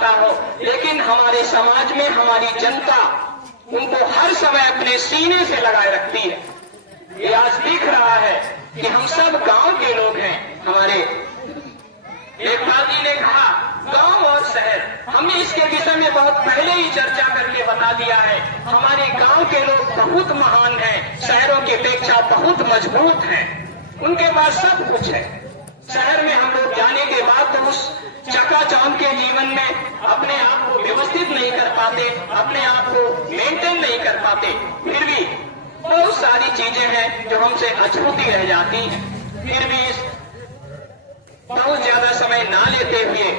पता हो, लेकिन हमारे समाज में हमारी जनता उनको हर समय अपने सीने से लगाए रखती है। ये आज दिख रहा है कि हम सब गांव के लोग हैं। हमारे लेखपाल जी ने कहा गांव और शहर, हमने इसके विषय में बहुत पहले ही चर्चा करके बता दिया है। हमारे गांव के लोग बहुत महान हैं, शहरों की अपेक्षा बहुत मजबूत हैं, उनके पास सब कुछ है। शहर में हम लोग जाने के बाद तो उस चकाचौंध के जीवन में अपने आप को व्यवस्थित नहीं कर पाते, अपने आप को मेंटेन नहीं कर पाते। फिर भी बहुत सारी चीजें हैं जो हमसे अछूती रह जाती हैं। फिर भी बहुत ज्यादा समय ना लेते हुए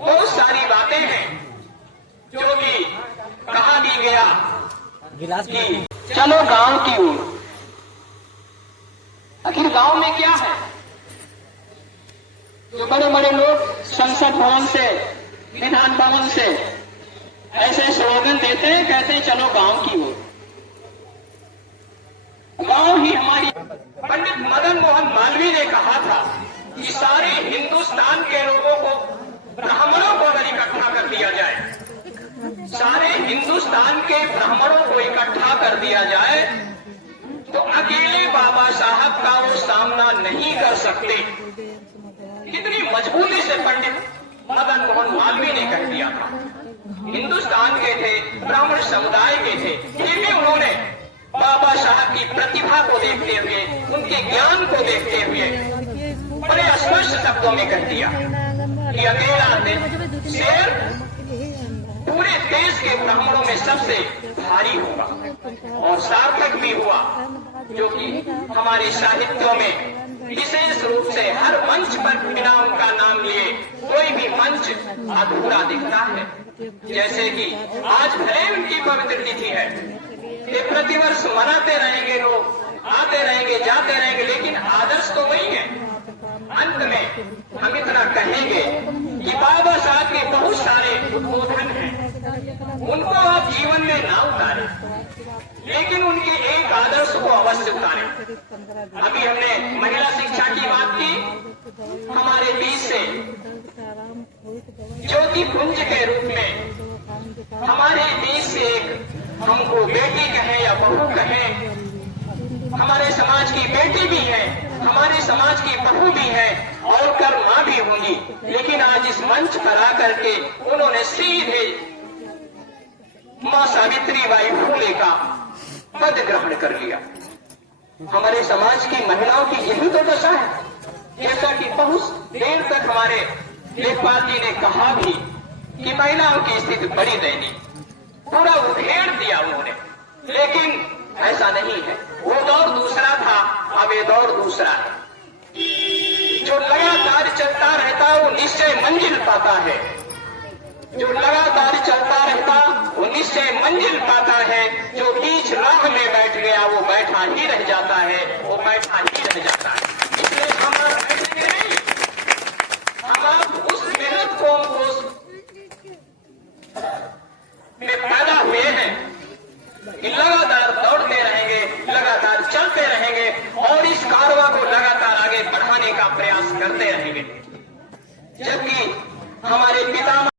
बहुत सारी बातें हैं जो कि कहा दी गया कि चलो गांव की ओर। आखिर गांव में क्या है? जो बड़े बड़े लोग संसद भवन से, विधान भवन से ऐसे स्लोगन देते हैं, कहते हैं चलो गांव की ओर। गांव ही हमारी। पंडित मदन मोहन मालवीय ने कहा था कि सारे हिंदुस्तान के लोगों को, ब्राह्मणों को अगर इकट्ठा कर दिया जाए, सारे हिंदुस्तान के ब्राह्मणों को इकट्ठा कर दिया जाए तो अकेले बाबा साहब का वो सामना नहीं कर सकते। कितनी मजबूती से पंडित मदन मोहन मालवीय ने कह दिया था। हिंदुस्तान के थे, ब्राह्मण समुदाय के थे, फिर भी उन्होंने बाबा साहब की प्रतिभा को देखते हुए, उनके ज्ञान को देखते हुए बड़े स्पष्ट शब्दों में कह दिया कि अकेला शेर पूरे देश के ब्राह्मणों में सबसे भारी होगा। और सार्थक भी हुआ, जो कि हमारे साहित्यों में विशेष रूप से हर मंच पर बिना उनका नाम लिए कोई भी मंच अधूरा दिखता है। जैसे कि आज भले उनकी पवित्र तिथि है, ये प्रतिवर्ष मनाते रहेंगे, लोग आते रहेंगे, जाते रहेंगे, लेकिन आदर्श तो वही है। अंत में हम इतना कहेंगे कि बाबा साहब के बहुत सारे उद्बोधन हैं, उनको आप जीवन में ना उतारें, लेकिन उनके एक आदर्श को अवश्य उतारें। अभी हमने महिला शिक्षा की बात की। हमारे बीच से ज्योति पुंज के रूप में हमारे बीच से एक, हमको बेटी कहें या बहू कहें, हमारे समाज की बेटी भी है, हमारे समाज की बहू भी है और कर मां भी होंगी, लेकिन आज इस मंच पर आकर के उन्होंने सीधे मां सावित्री बाई फूले का पद ग्रहण कर लिया। हमारे समाज की महिलाओं की यही तो दशा है। जैसा कि बहुत देर तक हमारे लेखपाल जी ने कहा भी कि महिलाओं की स्थिति बड़ी दयनीय, पूरा उधेड़ दिया उन्होंने, लेकिन ऐसा नहीं है। वो दौर दूसरा था, अब ये दौर दूसरा है। जो लगातार चलता रहता वो निश्चय मंजिल पाता है, जो लगातार चलता रहता वो निश्चय मंजिल पाता है। जो बीच राह में बैठ गया वो बैठा ही रह जाता है, वो बैठा ही रह जाता है। इसलिए हम बैठेंगे नहीं, हम उस मेहनत को में